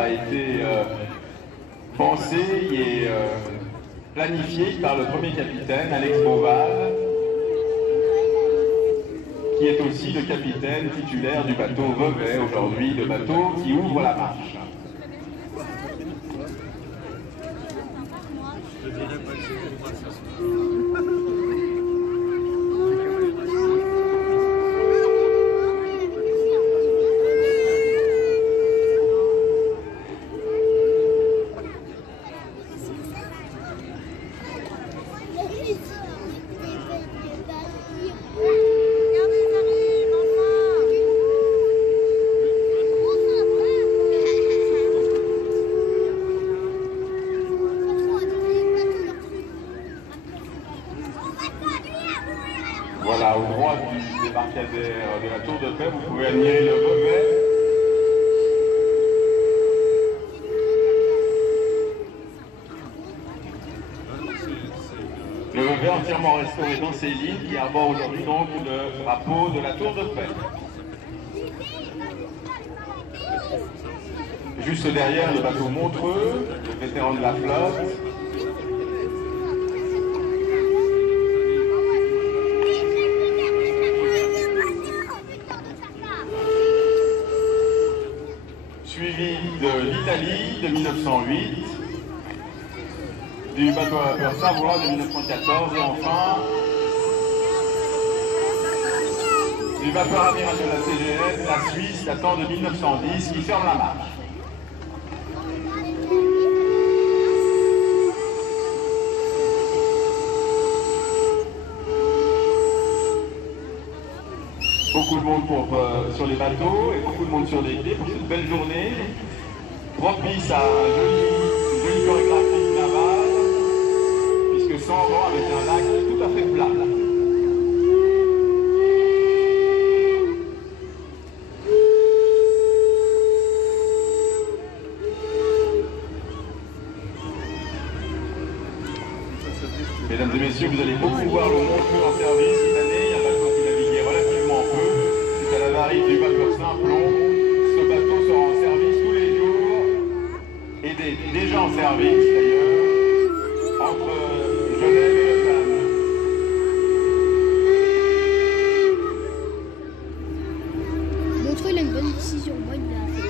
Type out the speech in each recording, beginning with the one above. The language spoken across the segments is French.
a été pensé et planifié par le premier capitaine, Alex Beauval, qui est aussi le capitaine titulaire du bateau Vevey, aujourd'hui, le bateau qui ouvre la marche. Voilà, au droit du débarcadère de la Tour de Paix, vous pouvez admirer le Vevey. Le Vevey entièrement restauré dans ses lignes qui arbore aujourd'hui donc le drapeau de la Tour de Paix. Juste derrière le bateau Montreux, le vétéran de la flotte. Suivi de l'Italie de 1908, du bateau à vapeur Savoie de 1914 et enfin du vapeur amiral de la CGS, la Suisse, datant de 1910, qui ferme la marche. Beaucoup de monde sur les bateaux et beaucoup de monde sur les quais pour cette belle journée, propice à une jolie chorégraphie navale, puisque sans vent avec un lac tout à fait plat. Mesdames et messieurs, vous allez beaucoup voir le Montreux en service cette année. Il y a un bateau qui naviguait relativement peu. C'est à l'avarie du vapeur Simplon. Ce bateau sera en service tous les jours et déjà en service d'ailleurs entre Genève et Lausanne. Montreux, il a une bonne décision. Moi, il a fait.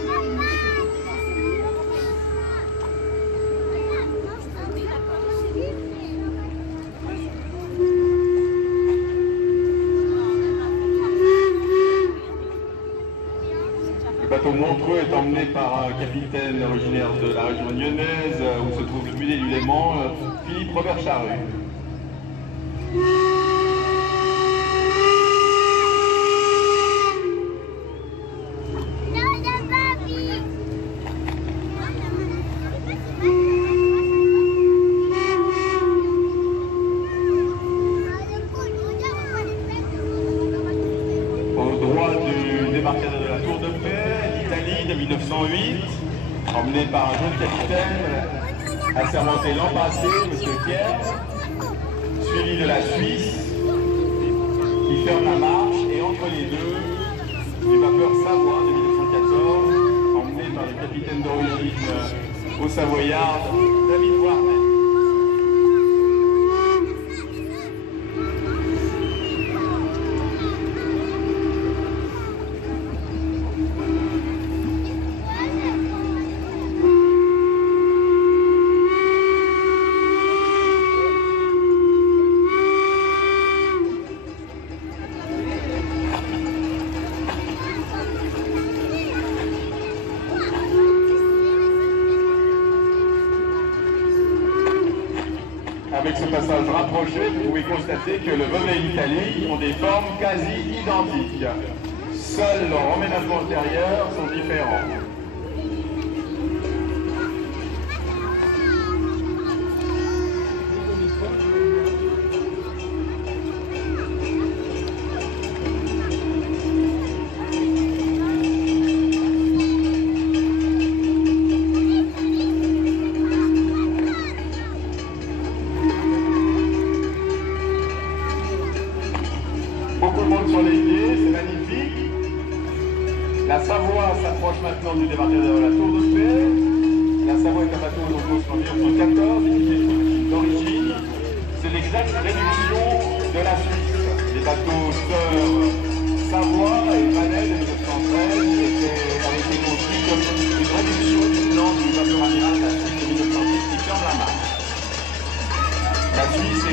Le bateau Montreux est emmené par un capitaine originaire de la région lyonnaise où se trouve le musée du Léman, Philippe Robert Charru. Au droit du débarcadère de la Tour de Paix, l'Italie de 1908, emmené par un jeune capitaine assermenté l'an passé, M. Pierre, suivi de la Suisse, qui ferme la marche, et entre les deux, du vapeur Savoie de 1914, emmené par le capitaine d'origine au Savoyard, David Warner. Avec ce passage rapproché, vous pouvez constater que le Vevey et l'Italie ont des formes quasi identiques. Seuls leurs emménagements intérieurs sont différents. Beaucoup de monde sur les quais, c'est magnifique. La Savoie s'approche maintenant du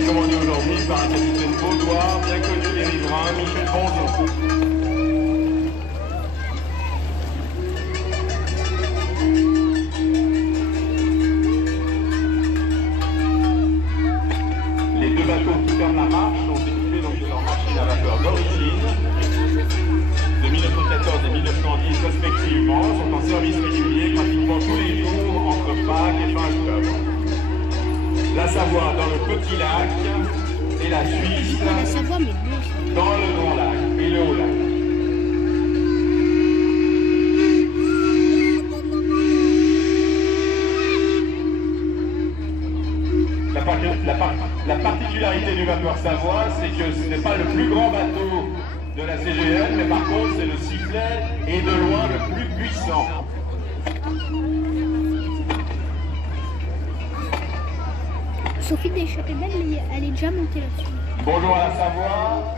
commandé aujourd'hui par un capitaine vaudois, bien connu des riverains, Michel Bonzon. Les deux bateaux qui ferment la marche sont équipés donc de leur machine à vapeur d'origine, de 1914 et 1910 respectivement, sont en service régulier pratiquement tous les jours entre Pâques et fin octobre. La Savoie dans le Petit Lac et la Suisse La Savoie, mais bleu. dans le Grand Lac et le Haut Lac. La particularité du vapeur Savoie, c'est que ce n'est pas le plus grand bateau de la CGN, mais par contre c'est le sifflet et de loin le plus puissant. Sophie Deschapelles, elle est déjà montée là-dessus. Bonjour à la Savoie.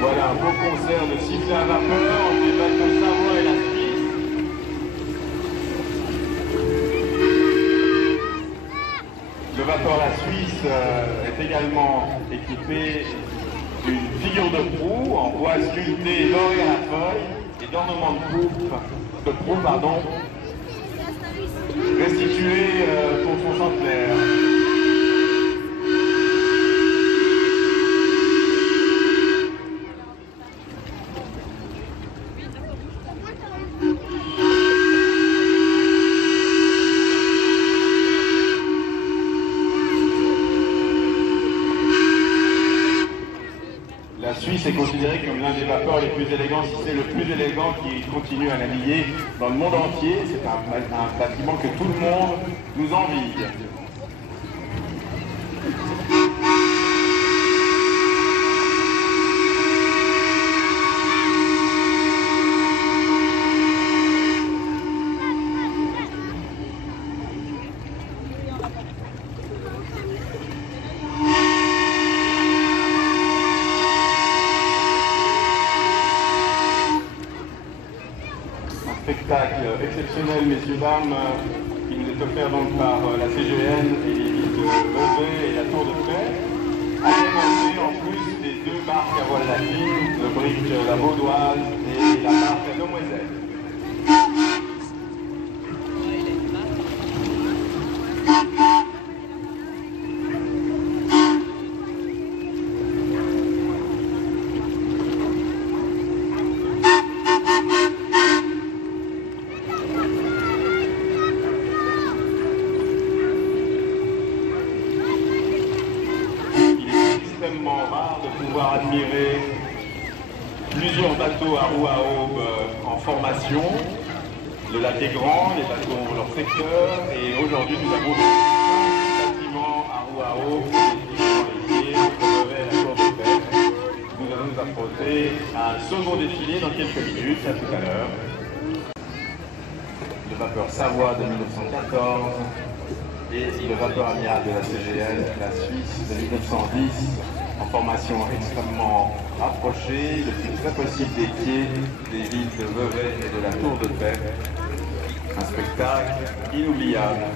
Voilà un beau concert de sifflet à vapeur entre les bateaux Savoie et la Suisse. Le vapeur La Suisse est également équipé d'une figure de proue en bois sculpté doré à la feuille et d'ornements de proue, restitué pour son centenaire. La Suisse est considérée comme l'un des vapeurs les plus élégants, si c'est le plus élégant qui continue à naviguer dans le monde entier. C'est un bâtiment que tout le monde nous envie. Spectacle exceptionnel, messieurs, dames, qui nous est offert donc par la CGN et les villes de Vevey et la Tour de Paix, alimenté en plus des deux barques à voile latine, le brick la Vaudoise et la barque la Demoiselle. Extrêmement rare de pouvoir admirer plusieurs bateaux à roue à aube en formation. Le lac est grand, les bateaux ont leur secteur, et aujourd'hui nous avons des bâtiments à roue à aube, des défilés entre Vevey et la Tour de Paix. Nous allons nous approcher à un second défilé dans quelques minutes, à tout à l'heure. Le vapeur Savoie de 1914. Et le vapeur amiral de la CGN, la Suisse de 1910, en formation extrêmement rapprochée, le plus près possible des quais des villes de Vevey et de la Tour de Paix. Un spectacle inoubliable.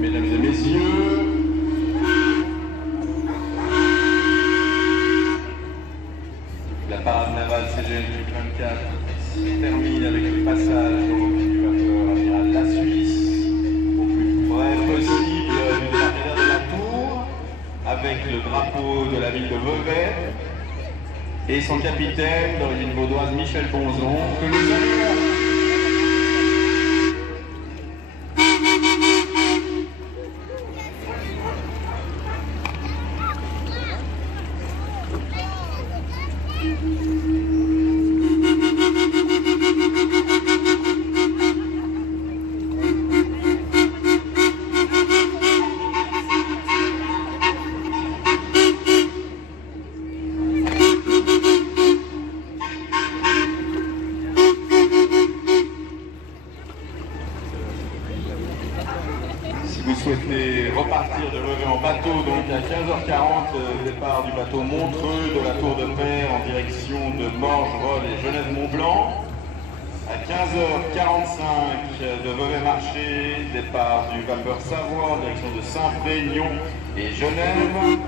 Mesdames et messieurs, la parade navale CGN 2024 termine avec le passage du vapeur amiral La Suisse au plus près possible du débarcadère de la Tour, avec le drapeau de la ville de Vevey et son capitaine d'origine vaudoise Michel Bonzon, que nous saluons. Si vous souhaitez repartir de Vevey en bateau, donc à 15h40, départ du bateau Montreux de la Tour de Mer en direction de Morges, Rhodes et Genève-Mont-Blanc. À 15h45 de Vevey-Marché, départ du vapeur Savoie en direction de Saint-Pré, Nyon et Genève.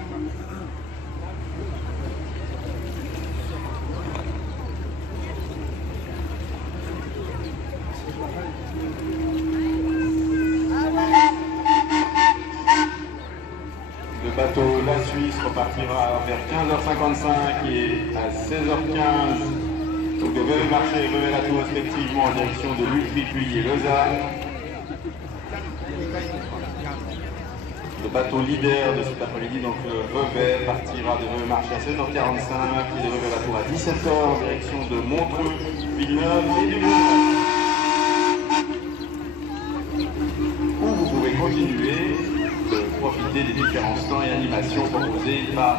Le bateau La Suisse repartira vers 15h55 et à 16h15 donc de Vevey-Marché et Vevey-la-Tour respectivement en direction de Lutry-Puy et Lausanne. Le bateau leader de cet après-midi, donc Vevey, partira de Vevey-Marché à 16h45 et de Vevey-la-Tour à 17h en direction de Montreux, Villeneuve et Villeneuve. Où vous pouvez continuer de profiter des différents stands et animations proposés par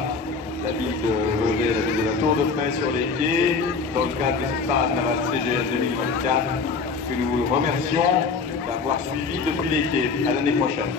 la ville de Vevey, la ville de la Tour de Paix sur les quais, dans le cadre de cette parade navale CGN 2024, que nous vous remercions d'avoir suivi depuis les quais. À l'année prochaine.